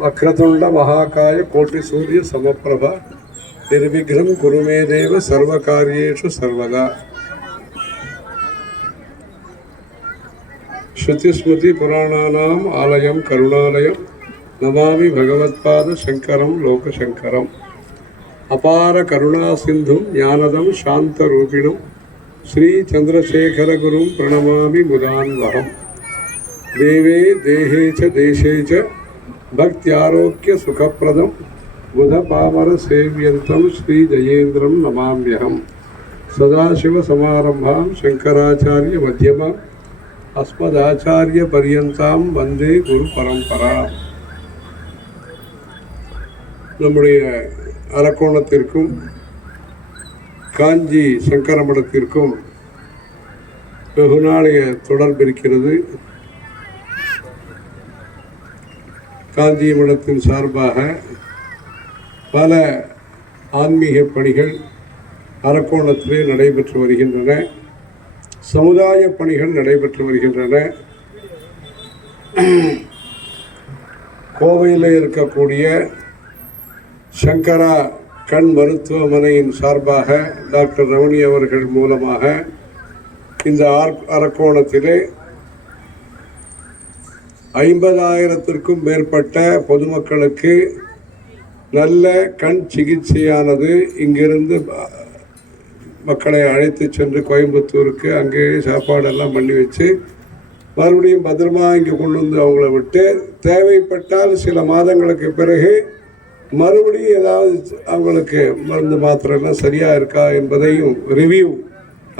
वक्रतुंड महाकाय कोटि सूर्य समप्रभा निर्विघ्नं कुरु मे देव सर्वकार्येषु सर्वदा। श्रुतिस्मृति पुराणानाम् आलयं करुणालयं नमामि भगवत्पाद शंकरं लोकशंकरम्। अपार करुणा सिंधुं ज्ञानदं शांतरूपिणं श्री चंद्रशेखर गुरुं प्रणमामि मुदान्वहम्। देवे देहे च देशे च भक्त्यारोग्य सुखप्रदं बुध पामर सेव्यन्तं श्री जयेन्द्रं नमाम्यहम्। सदाशिव समारंभां शंकराचार्य मध्यमाम् अस्मदाचार्य पर्यन्तां वंदे गुरु परंपरा। நம்முடைய அரக்கோணத்திற்கும் காஞ்சி சங்கர மடத்திற்கும் வெகு நாளைய தொடர்பு இருக்கிறது. காஞ்சி மடத்தின் சார்பாக பல ஆன்மீக பணிகள் அரக்கோணத்திலே நடைபெற்று வருகின்றன. சமுதாய பணிகள் நடைபெற்று வருகின்றன. கோவையில் இருக்கக்கூடிய சங்கரா கண் மருத்துவமனையின் சார்பாக டாக்டர் ரமணி அவர்கள் மூலமாக இந்த அரக்கோணத்திலே 50,000த்திற்கும் மேற்பட்ட பொதுமக்களுக்கு நல்ல கண் சிகிச்சையானது இங்கிருந்து மக்களை அழைத்து சென்று கோயம்புத்தூருக்கு அங்கே சாப்பாடெல்லாம் பண்ணி வச்சு மறுபடியும் பத்திரமா இங்கே கொண்டு வந்து அவங்கள விட்டு தேவைப்பட்டால் சில மாதங்களுக்கு பிறகு மறுபடியும் ஏதாவது அவங்களுக்கு மருந்து மாத்திரைலாம் சரியாக இருக்கா என்பதையும் ரிவ்யூ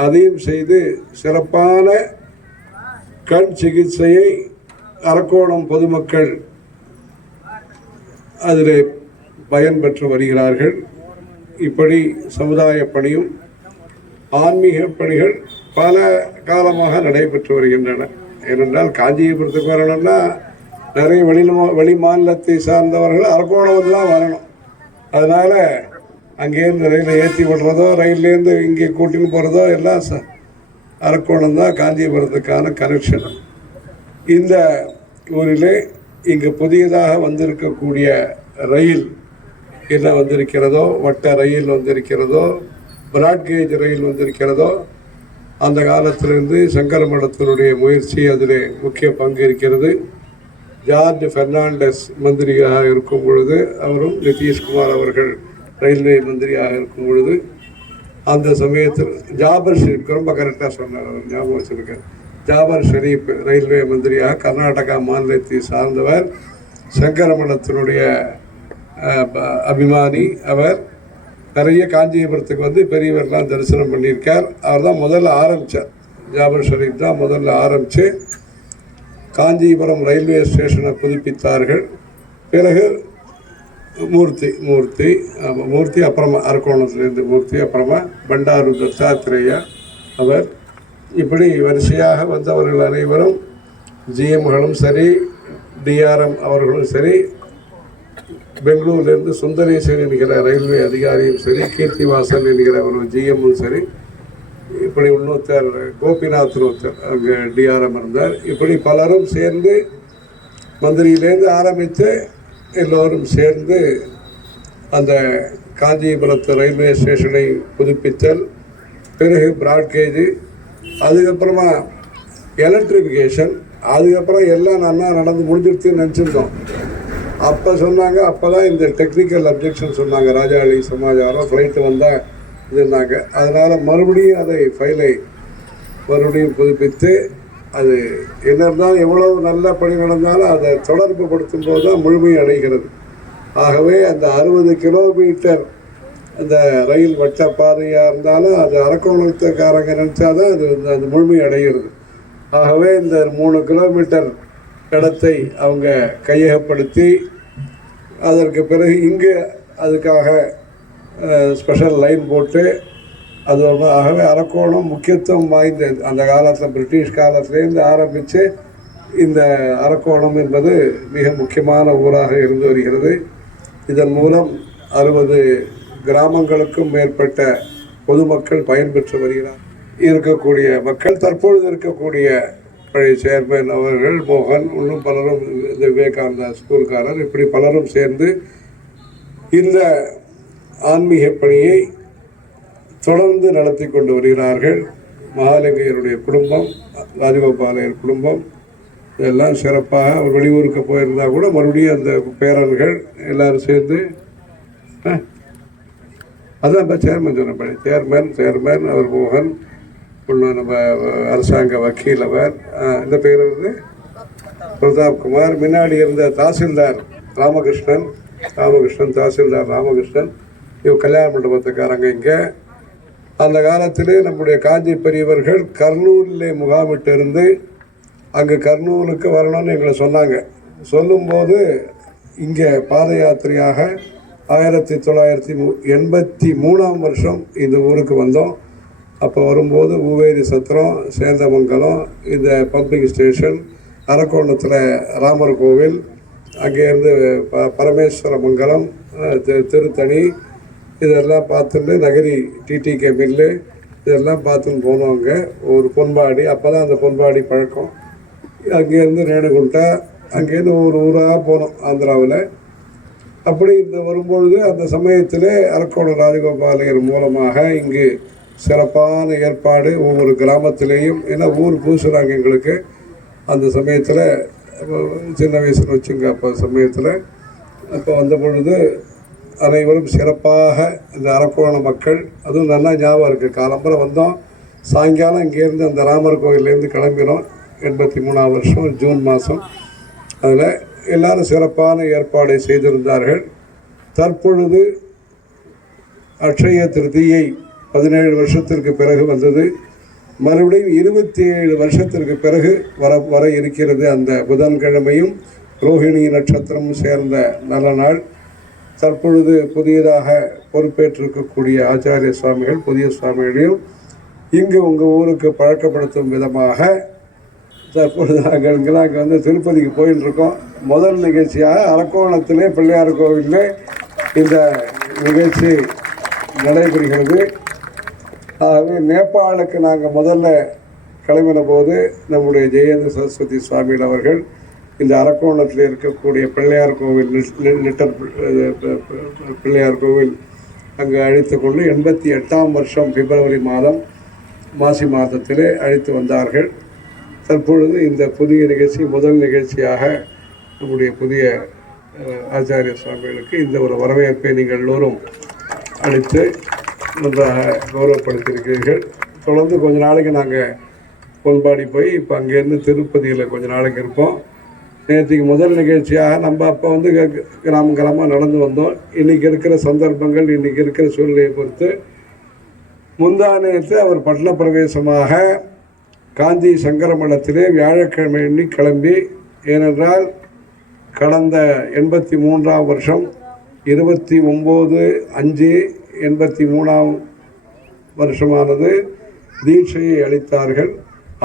அதையும் செய்து சிறப்பான கண் சிகிச்சையை அரக்கோணம் பொதுமக்கள் அதில் பயன்பெற்று வருகிறார்கள். இப்படி சமுதாய பணியும் ஆன்மீக பணிகள் பல காலமாக நடைபெற்று வருகின்றன. ஏனென்றால் காஞ்சிபுரத்துக்கு வரணும்னா நிறைய வெளி மாநிலத்தை சார்ந்தவர்கள் அரக்கோணம் தான் வரணும். அதனால் அங்கேருந்து ரயிலை ஏற்றி விடுறதோ ரயிலேருந்து இங்கே கூட்டின்னு போகிறதோ எல்லாம் அரக்கோணம் தான் காஞ்சிபுரத்துக்கான கனெக்ஷன். இந்த ஊரிலே இங்கு புதியதாக வந்திருக்கக்கூடிய ரயில் என்ன வந்திருக்கிறதோ, வட்ட ரயில் வந்திருக்கிறதோ, பிராட்கேஜ் ரயில் வந்திருக்கிறதோ, அந்த காலத்திலிருந்து சங்கர மடத்தினுடைய முயற்சி அதில் முக்கிய பங்கு இருக்கிறது. ஜார்ஜ் பெர்னாண்டஸ் மந்திரியாக இருக்கும் பொழுது, அவரும் நிதிஷ்குமார் அவர்கள் ரயில்வே மந்திரியாக இருக்கும் பொழுது, அந்த சமயத்தில் ஜாபர் ஷெரீப் ரொம்ப கரெக்டாக சொன்னார், அவர் ஞாபகம் வச்சிருக்கார். ஜாபர் ஷெரீப் ரயில்வே மந்திரியாக கர்நாடகா மாநிலத்தை சார்ந்தவர், சங்கர மடத்தினுடைய அபிமானி. அவர் நிறைய காஞ்சிபுரத்துக்கு வந்து பெரியவர்லாம் தரிசனம் பண்ணியிருக்கார். அவர் தான் முதல்ல ஆரம்பித்தார். ஜாபர் ஷெரீப் தான் முதல்ல ஆரம்பித்து காஞ்சிபுரம் ரயில்வே ஸ்டேஷனை புதுப்பித்தார்கள். பிறகு மூர்த்தி அப்புறமா அரக்கோணத்துலேருந்து மூர்த்தி, அப்புறமா பண்டாரு தத்தாத்திரேயா அவர், இப்படி வரிசையாக வந்தவர்கள் அனைவரும் ஜிஎம்களும் சரி, டிஆர்எம் அவர்களும் சரி, பெங்களூர்லேருந்து சுந்தரேசன் என்கிற ரயில்வே அதிகாரியும் சரி, கீர்த்திவாசன் என்கிற ஒரு ஜிஎம்மும் சரி, இப்படி இன்னொருத்தர் கோபிநாத் ஒருத்தர் அங்கே டிஆர்எம் இருந்தார். இப்படி பலரும் சேர்ந்து மந்திரியிலேருந்து ஆரம்பித்து எல்லோரும் சேர்ந்து அந்த காஞ்சிபுரத்து ரயில்வே ஸ்டேஷனை புதுப்பித்தல், பிறகு பிராட்கேஜ், அதுக்கப்புறமா எலக்ட்ரிஃபிகேஷன், அதுக்கப்புறம் எல்லாம் நல்லா நடந்து முடிஞ்சிருச்சுன்னு நினச்சிருந்தோம். அப்போ சொன்னாங்க, அப்போ தான் இந்த டெக்னிக்கல் அப்ஜெக்ஷன் சொன்னாங்க, ராஜாளி சமாச்சாரம் ஃப்ளைட்டு வந்தால் இதுனாங்க. அதனால் மறுபடியும் அதை ஃபைலை மறுபடியும் புதுப்பித்து, அது என்ன இருந்தாலும் எவ்வளவு நல்ல பணி நடந்தாலும் அதை தொடர்பு படுத்தும் போது தான் முழுமை அடைகிறது. ஆகவே அந்த 60 கிலோமீட்டர் அந்த ரயில் வட்ட பாதையாக இருந்தாலும் அது அரக்கோணத்துக்காரங்க நினச்சா தான் அது முழுமை அடைகிறது. ஆகவே இந்த 3 கிலோமீட்டர் இடத்தை அவங்க கையகப்படுத்தி அதற்கு பிறகு இங்கு அதுக்காக ஸ்பெஷல் லைன் போட்டு அது ஆகவே அரக்கோணம் முக்கியத்துவம் வாய்ந்த அந்த காலத்தில் பிரிட்டிஷ் காலத்திலேருந்து ஆரம்பித்து இந்த அரக்கோணம் என்பது மிக முக்கியமான ஊராக இருந்து வருகிறது. இதன் மூலம் 60 கிராமங்களுக்கும் மேற்பட்ட பொதுமக்கள் பயன்பெற்று வருகிறார். இருக்கக்கூடிய மக்கள் தற்பொழுது இருக்கக்கூடிய பழைய சேர்மேன் அவர்கள், மோகன், இன்னும் பலரும், இந்த விவேகானந்தா ஸ்கூல்காரர், இப்படி பலரும் சேர்ந்து இந்த ஆன்மீக பணியை தொடர்ந்து நடத்தி கொண்டு வருகிறார்கள். மகாலிங்கையருடைய குடும்பம், ராஜகோபாலையர் குடும்பம் இதெல்லாம் சிறப்பாக. அவர் வெளியூருக்கு போயிருந்தால் கூட மறுபடியும் அந்த பேரன்கள் எல்லோரும் சேர்ந்து, அதான் இப்போ சேர்மன் சொன்னேன், சேர்மன் அவர் மோகன், இன்னும் நம்ம அரசாங்க வக்கீல் அவர், இந்த பேர் வந்து பிரதாப் குமார், முன்னாடி இருந்த தாசில்தார் ராமகிருஷ்ணன், தாசில்தார் ராமகிருஷ்ணன், இவங்க கல்யாண மண்டபத்துக்காரங்க. இங்கே அந்த காலத்திலே நம்முடைய காஞ்சி பெரியவர்கள் கர்னூலிலே முகாமிட்டு இருந்து அங்கே கர்னூலுக்கு வரணும்னு எங்களை சொன்னாங்க. சொல்லும்போது இங்கே பாத யாத்திரையாக 1983ஆம் வருஷம் இந்த ஊருக்கு வந்தோம். அப்போ வரும்போது ஊவேரி சத்திரம், சேந்தமங்கலம், இந்த பம்பிங் ஸ்டேஷன், அரக்கோணத்தில் ராமர் கோவில், அங்கேருந்து பரமேஸ்வர மங்கலம், திருத்தணி, இதெல்லாம் பார்த்துட்டு நகரி டிடிகே மில்லு இதெல்லாம் பார்த்துன்னு போனவங்க. ஒரு பொன்பாடி, அப்போ தான் அந்த பொன்பாடி பழக்கம். அங்கேருந்து ரேணுகுண்டா, அங்கேருந்து ஒரு ஊராக போனோம் ஆந்திராவில். அப்படி இந்த வரும்பொழுது அந்த சமயத்தில் அரக்கோணம் ராஜகோபாலையர் மூலமாக இங்கு சிறப்பான ஏற்பாடு ஒவ்வொரு கிராமத்திலேயும், ஏன்னா ஊர் பூசுகிறாங்க எங்களுக்கு. அந்த சமயத்தில் சின்ன வயசில் வச்சுங்க, அப்போ சமயத்தில் அப்போ வந்த பொழுது அனைவரும் சிறப்பாக இந்த அரக்கோண மக்கள், அதுவும் நல்லா ஞாபகம் இருக்குது. காலம்பரை வந்தோம், சாயங்காலம் இங்கேருந்து அந்த ராமர் கோயிலேருந்து கிளம்பினோம். 83ஆம் வருஷம் ஜூன் மாதம். அதில் எல்லோரும் சிறப்பான ஏற்பாடை செய்திருந்தார்கள். தற்பொழுது அட்சய திருதியை 17 வருஷத்திற்கு பிறகு வந்தது. மறுபடியும் 27 வருஷத்திற்கு பிறகு வர இருக்கிறது. அந்த புதன்கிழமையும் ரோஹிணி நட்சத்திரமும் சேர்ந்த நல்ல நாள். தற்பொழுது புதியதாக பொறுப்பேற்றிருக்கக்கூடிய ஆச்சாரிய சுவாமிகள், புதிய சுவாமிகளையும் இங்கு உங்கள் ஊருக்கு பழக்கப்படுத்தும் விதமாக தற்பொழுது நாங்கள் அங்கே வந்து திருப்பதிக்கு போயின்னு இருக்கோம். முதல் நிகழ்ச்சியாக அரக்கோணத்திலே பிள்ளையார் கோவிலில் இந்த நிகழ்ச்சி நடைபெறுகிறது. ஆகவே நேபாளுக்கு நாங்கள் முதல்ல கிளம்பின போது நம்முடைய ஜெயேந்திர சரஸ்வதி சுவாமிகள் அவர்கள் இந்த அரக்கோணத்தில் இருக்கக்கூடிய பிள்ளையார் கோவில், லிட்டர் பிள்ளையார் கோவில் அங்கே அழைத்து கொண்டு 88ஆம் வருஷம் பிப்ரவரி மாதம் மாசி மாதத்திலே அழைத்து வந்தார்கள். தற்பொழுது இந்த புதிய நிகழ்ச்சி முதல் நிகழ்ச்சியாக நம்முடைய புதிய ஆச்சாரிய சுவாமிகளுக்கு இந்த ஒரு வரவேற்பை நீங்கள் எல்லோரும் அளித்து நன்றாக கௌரவப்படுத்தியிருக்கிறீர்கள். தொடர்ந்து கொஞ்ச நாளைக்கு நாங்கள் பொன்பாடி போய் இப்போ அங்கேருந்து திருப்பதியில் கொஞ்ச நாளைக்கு இருப்போம். நேற்றுக்கு முதல் நிகழ்ச்சியாக நம்ம அப்போ வந்து கிராமமாக நடந்து வந்தோம். இன்றைக்கி இருக்கிற சந்தர்ப்பங்கள், இன்றைக்கி இருக்கிற சூழ்நிலையை பொறுத்து முந்தானயத்து அவர் பட்டண பிரவேசமாக காஞ்சி சங்கரமடத்திலே வியாழக்கிழமை எண்ணி கிளம்பி, ஏனென்றால் கடந்த 83ஆம் வருஷம் 29/5/83ஆம் வருஷமானது தீட்சையை அளித்தார்கள்.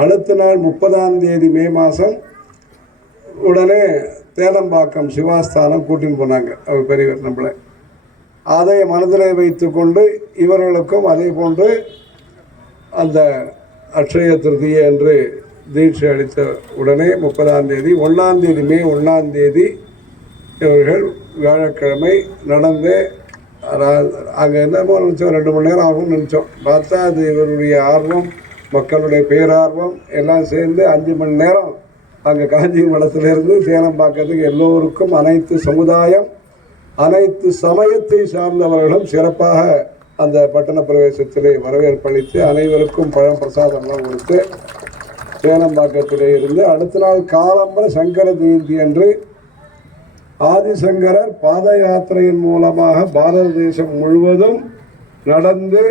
அடுத்த நாள் 30ஆம் தேதி மே மாதம் உடனே தேலம்பாக்கம் சிவாஸ்தானம் கூட்டின்னு போனாங்க அவர் பெரியவர் நம்மளை. அதை மனதில் வைத்து கொண்டு இவர்களுக்கும் அதே போன்று அந்த அட்சய திருதியை என்று தீட்சை அளித்த உடனே 30ஆம் தேதி 1ஆம் தேதி மே 1ஆம் தேதி இவர்கள் வியாழக்கிழமை நடந்து அங்கே என்னமோ நினச்சோம் 2 மணி நேரம் ஆகும்னு நினச்சோம். பார்த்தா அது இவருடைய ஆர்வம், மக்களுடைய பேரார்வம் எல்லாம் சேர்ந்து 5 மணி நேரம் அங்கே காஞ்சி மடத்திலிருந்து சேலம்பாக்கத்துக்கு எல்லோருக்கும் அனைத்து சமுதாயம், அனைத்து சமயத்தை சார்ந்தவர்களும் சிறப்பாக அந்த பட்டண பிரவேசத்திலே வரவேற்பளித்து அனைவருக்கும் பழம் பிரசாதம்லாம் கொடுத்து சேலம்பாக்கத்திலே இருந்து அடுத்த நாள் காலம்பர சங்கர ஜெயந்தி அன்று ஆதிசங்கரர் பாத யாத்திரையின் மூலமாக பாரத தேசம் முழுவதும் நடந்து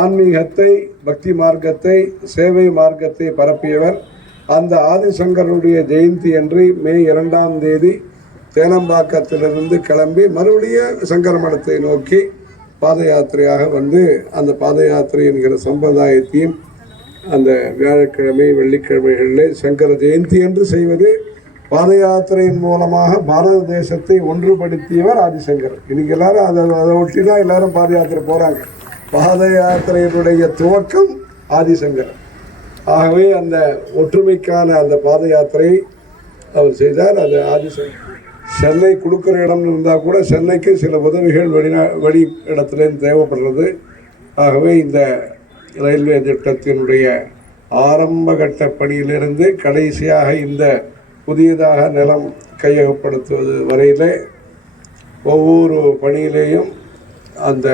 ஆன்மீகத்தை, பக்தி மார்க்கத்தை, சேவை மார்க்கத்தை பரப்பியவர். அந்த ஆதிசங்கருடைய ஜெயந்தி அன்று மே 2ஆம் தேதி தேலம்பாக்கத்திலிருந்து கிளம்பி மறுபடியும் சங்கர மடத்தை நோக்கி பாத யாத்திரையாக வந்து அந்த பாத யாத்திரை என்கிற சம்பிரதாயத்தையும் அந்த வியாழக்கிழமை வெள்ளிக்கிழமைகளில் சங்கர ஜெயந்தி என்று செய்வது. பாத யாத்திரையின் மூலமாக பாரத தேசத்தை ஒன்றுபடுத்தியவர் ஆதிசங்கர். இன்னைக்கு எல்லாரும் அதை ஒட்டி தான் எல்லாரும் பாத யாத்திரை போகிறாங்க. பாத யாத்திரையினுடைய துவக்கம் ஆதிசங்கர். ஆகவே அந்த ஒற்றுமைக்கான அந்த பாத யாத்திரை அவர் செய்தார். அது சென்னை கொடுக்குற இடம் இருந்தால் கூட சென்னைக்கு சில உதவிகள் வெளி இடத்துலேருந்து தேவைப்படுறது. ஆகவே இந்த ரயில்வே திட்டத்தினுடைய ஆரம்ப கட்ட பணியிலிருந்து கடைசியாக இந்த புதியதாக நிலம் கையகப்படுத்துவது வரையிலே ஒவ்வொரு பணியிலேயும் அந்த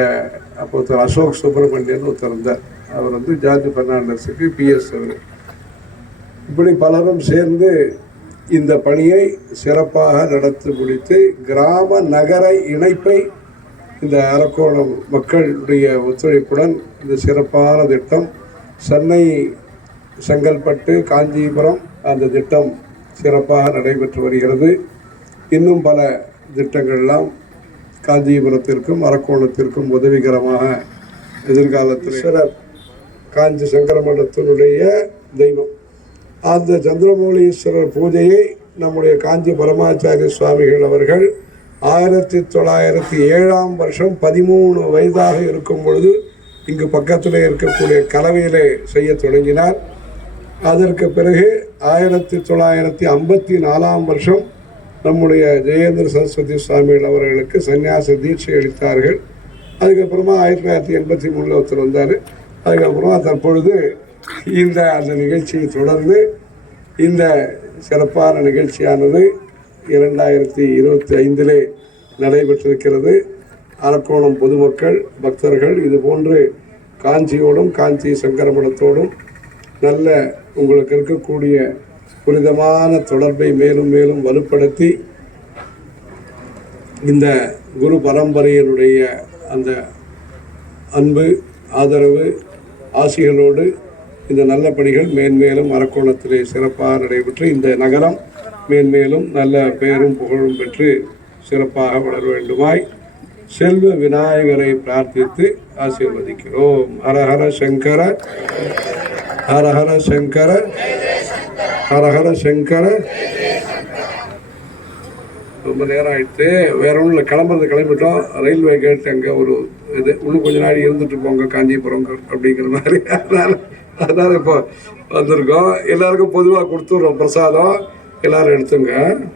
அப்போ அசோக் சுப்பிரமணியன் ஒருத்தர் இருந்தார். அவர் ஜார்ஜ் பெர்னாண்டஸுக்கு பிஎஸ் அவர். இப்படி பலரும் சேர்ந்து இந்த பணியை சிறப்பாக நடத்தி முடித்து கிராம நகர இணைப்பை இந்த அரக்கோணம் மக்களுடைய ஒத்துழைப்புடன் இந்த சிறப்பான திட்டம் சென்னை, செங்கல்பட்டு, காஞ்சிபுரம் அந்த திட்டம் சிறப்பாக நடைபெற்று வருகிறது. இன்னும் பல திட்டங்கள்லாம் காஞ்சிபுரத்திற்கும் அரக்கோணத்திற்கும் உதவிகரமாக எதிர்காலத்தில் காஞ்சி சங்கரமடத்தினுடைய தெய்வம் அந்த சந்திரமௌலீஸ்வரர் பூஜையை நம்முடைய காஞ்சி பரமாச்சாரிய சுவாமிகள் அவர்கள் 1907ஆம் வருஷம் 13 வயதாக இருக்கும் பொழுது இங்கு பக்கத்தில் இருக்கக்கூடிய கலவையிலே செய்ய தொடங்கினார். அதற்கு பிறகு 1954ஆம் வருஷம் நம்முடைய ஜெயேந்திர சரஸ்வதி சுவாமிகள் அவர்களுக்கு சன்னியாச தீட்சை அளித்தார்கள். அதுக்கப்புறமா 1983 ஒருத்தர் வந்தார். அதுக்கப்புறமா தற்பொழுது அந்த நிகழ்ச்சியை தொடர்ந்து இந்த சிறப்பான நிகழ்ச்சியானது 2025 நடைபெற்றிருக்கிறது. அரக்கோணம் பொதுமக்கள், பக்தர்கள் இதுபோன்று காஞ்சியோடும் காஞ்சி சங்கரமடத்தோடும் நல்ல உங்களுக்கு இருக்கக்கூடிய புனிதமான தொடர்பை மேலும் மேலும் வலுப்படுத்தி இந்த குரு பரம்பரையினுடைய அந்த அன்பு, ஆதரவு, ஆசிகளோடு இந்த நல்ல பணிகள் மேன்மேலும் அரக்கோணத்திலே சிறப்பாக நடைபெற்று இந்த நகரம் மேன்மேலும் நல்ல பெயரும் புகழும் பெற்று சிறப்பாக வளர வேண்டுமாய் செல்வ விநாயகரை பிரார்த்தித்து ஆசீர்வதிக்கிறோம். ஹரஹர சங்கர, ஹரஹர சங்கர, ஹரஹர சங்கர. ரொம்ப நேரம் ஆயிடுச்சு. வேற ஒன்றும் இல்லை, கிளம்பிட்டோம். ரயில்வே கேட் அங்கே ஒரு இது இன்னும் கொஞ்ச நாள் இருந்துட்டு போங்க காஞ்சிபுரம் அப்படிங்கிற மாதிரி. அதனால இப்போ வந்திருக்கோம். எல்லாருக்கும் பொதுவாக கொடுத்துட்றோம் பிரசாதம், எல்லாரும் எடுத்துங்க.